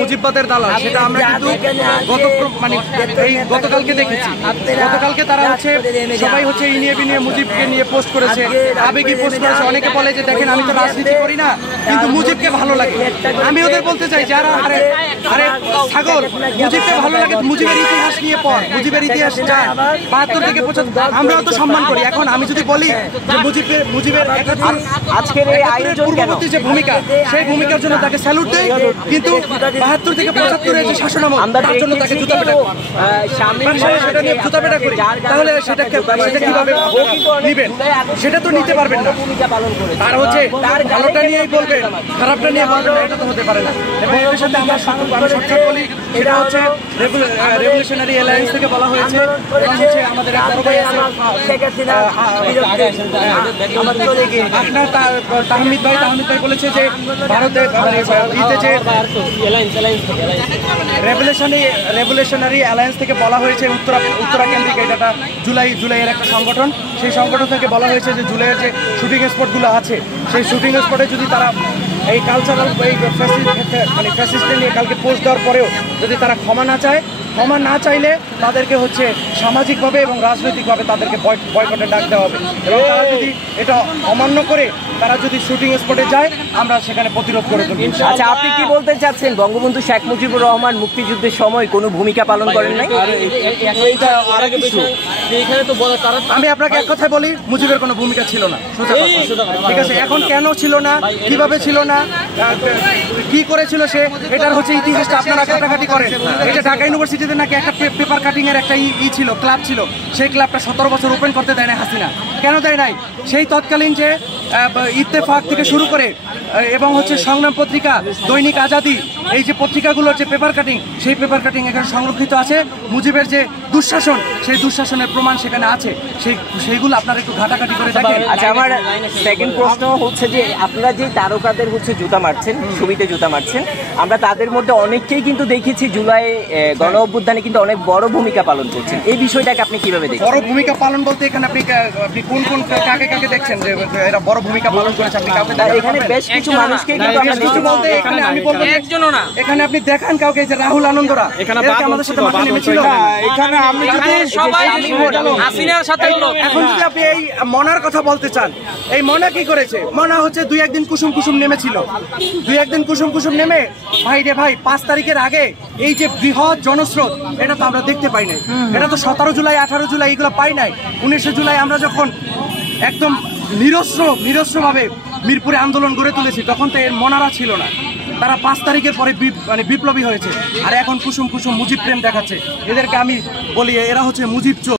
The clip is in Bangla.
মুজিববাদের দালাল সেটা আমরা কিন্তু গতকালকে দেখেছি। গতকালকে তারা হচ্ছে সবাই হচ্ছে নিয়ে মুজিবকে নিয়ে পোস্ট করেছে, আবেগী পোস্ট করেছে। অনেকে বলে যে দেখেন আমি তো রাজনীতি করি না কিন্তু মুজিবকে ভালো লাগে। আমি ওদের বলতে চাই যারা আরে ছাগল, মুজিবকে ভালো লাগে মুজিবের ইতিহাস নিয়ে পড়, মুজিবের ইতিহাস যা ৭২ থেকে ৭৫ আমরাও তো সম্মান করি। এখন আমি যদি বলি যে মুজিবের আজকের এই আয়োজন পূর্ববর্তী যে ভূমিকা সেই ভূমিকার জন্য তাকে স্যালুট দেই, কিন্তু ৭২ থেকে ৭৫ যে শাসনামল তার জন্য তাকে জুতা পেটা করি, তাহলে সেটা কিভাবে নিবেন? সেটা তো নিতে পারবেন না। তার হচ্ছে ভালোটা নিয়েই বলবেন, খারাপটা নিয়ে বলবেন না, এটা তো হতে পারে না। এবং এর সাথে আমরা শর্টকাট বলি, এটা হচ্ছে রেভলিউশনারি অ্যালায়েন্স থেকে বলা হয়েছে। এবং হচ্ছে আমাদের এক বড় ভাই আছে আপনার তাহমিদ ভাই বলেছে যে ভারতে যে রেভলিউশনারি অ্যালায়েন্স থেকে বলা হয়েছে উত্তরা কেন্দ্রিক এটা জুলাইয়ের একটা সংগঠন। সেই সংগঠন থেকে বলা হয়েছে যে জুলাইয়ের যে শুটিং স্পটগুলো আছে সেই শুটিং স্পটে যদি তারা এই কালচারাল ফ্যাসিস্টে নিয়ে কালকে পোস্ট দেওয়ার পরেও যদি তারা ক্ষমা না চাইলে তাদেরকে হচ্ছে সামাজিকভাবে এবং রাজনৈতিকভাবে তাদেরকে বয়কটে ডাক দেওয়া হবে। এবং তারা যদি এটা অমান্য করে তারা যদি শুটিং স্পটে যায় আমরা সেখানে প্রতিরোধ করে তুলব। আচ্ছা, আপনি কি বলতে চাচ্ছেন বঙ্গবন্ধু শেখ মুজিবুর রহমান মুক্তিযুদ্ধের সময় কোনো ভূমিকা পালন করেন নাই? আমি আপনাকে এক কথায় বলি, মুজিবের কোনো ভূমিকা ছিল না। ঠিক আছে, এখন কেন ছিল না, কিভাবে ছিল না, কি করেছিল সে, এটার হচ্ছে ইতিহাসটা আপনারা ঘাটাঘাটি করেন। এই যে ঢাকা ইউনিভার্সিটিতে নাকি একটা পেপার কাটিং এর একটা ছিল, ক্লাব ছিল, সেই ক্লাবটা ১৭ বছর ওপেন করতে দেয় না হাসিনা। কেন দেয় নাই? সেই তৎকালীন যে ইত্তেফাক থেকে শুরু করে এবং হচ্ছে সংগ্রাম পত্রিকা, দৈনিক আজাদি, এই যে পত্রিকাগুলোর যে পেপার কাটিং, সেই পেপার কাটিং এখানে সংরক্ষিত আছে। মুজিবের যে দুঃশাসন, সেই দুঃশাসনের প্রমাণ সেখানে আছে। সেইগুলো আপনারা একটু ঘাটাঘাটি করে দেখেন। আচ্ছা, আমার সেকেন্ড প্রশ্ন হচ্ছে যে আপনারা যে তারকাদের হচ্ছে জুতা মারছেন, ছবিতে জুতা মারছেন, আমরা তাদের মধ্যে অনেককেই কিন্তু দেখেছি জুলাই গণ অভ্যুত্থানে কিন্তু অনেক বড় ভূমিকা পালন করছেন। এই বিষয়টাকে আপনি কিভাবে দেখছেন? বড় ভূমিকা পালন বলতে এখানে আপনি কোন কাকে দেখছেন যে এরা বড় ভূমিকা পালন করেছে? আপনি কাউকে এখানে বেশ কিছু মানুষকে কিন্তু বলতে এখানে আমি বলবো একজনও না। এখানে আপনি দেখান কাউকে যে রাহুল আনন্দরা এখানে আমাদের সাথে মাঠে নেমেছিল। এখানে আমি যদি সবাই হাসিনার সাথে এখন যদি আপনি এই মনার কথা বলতে চান, এই মনা কি করেছে? মনা হচ্ছে ২-১ দিন কুসুম নেমেছিল। ২-১ দিন কুসুম নেমে ভাই ৫ তারিখের আগে এই যে বৃহৎ জনস্রোত, এটা তো আমরা দেখতে পাই নাই। এটা তো ১৭ জুলাই ১৮ জুলাই এগুলো পাই নাই। ১৯ জুলাই আমরা যখন একদম নিরস্ত্রভাবে মিরপুরে আন্দোলন গড়ে তুলেছি, তখন তো এর মনারা ছিল না। তারা ৫ তারিখের পরে বিপ্লবী হয়েছে। আর এখন কুসুম মুজিব প্রেম দেখাচ্ছে। এদেরকে আমি বলি এরা হচ্ছে মুজিব চোর।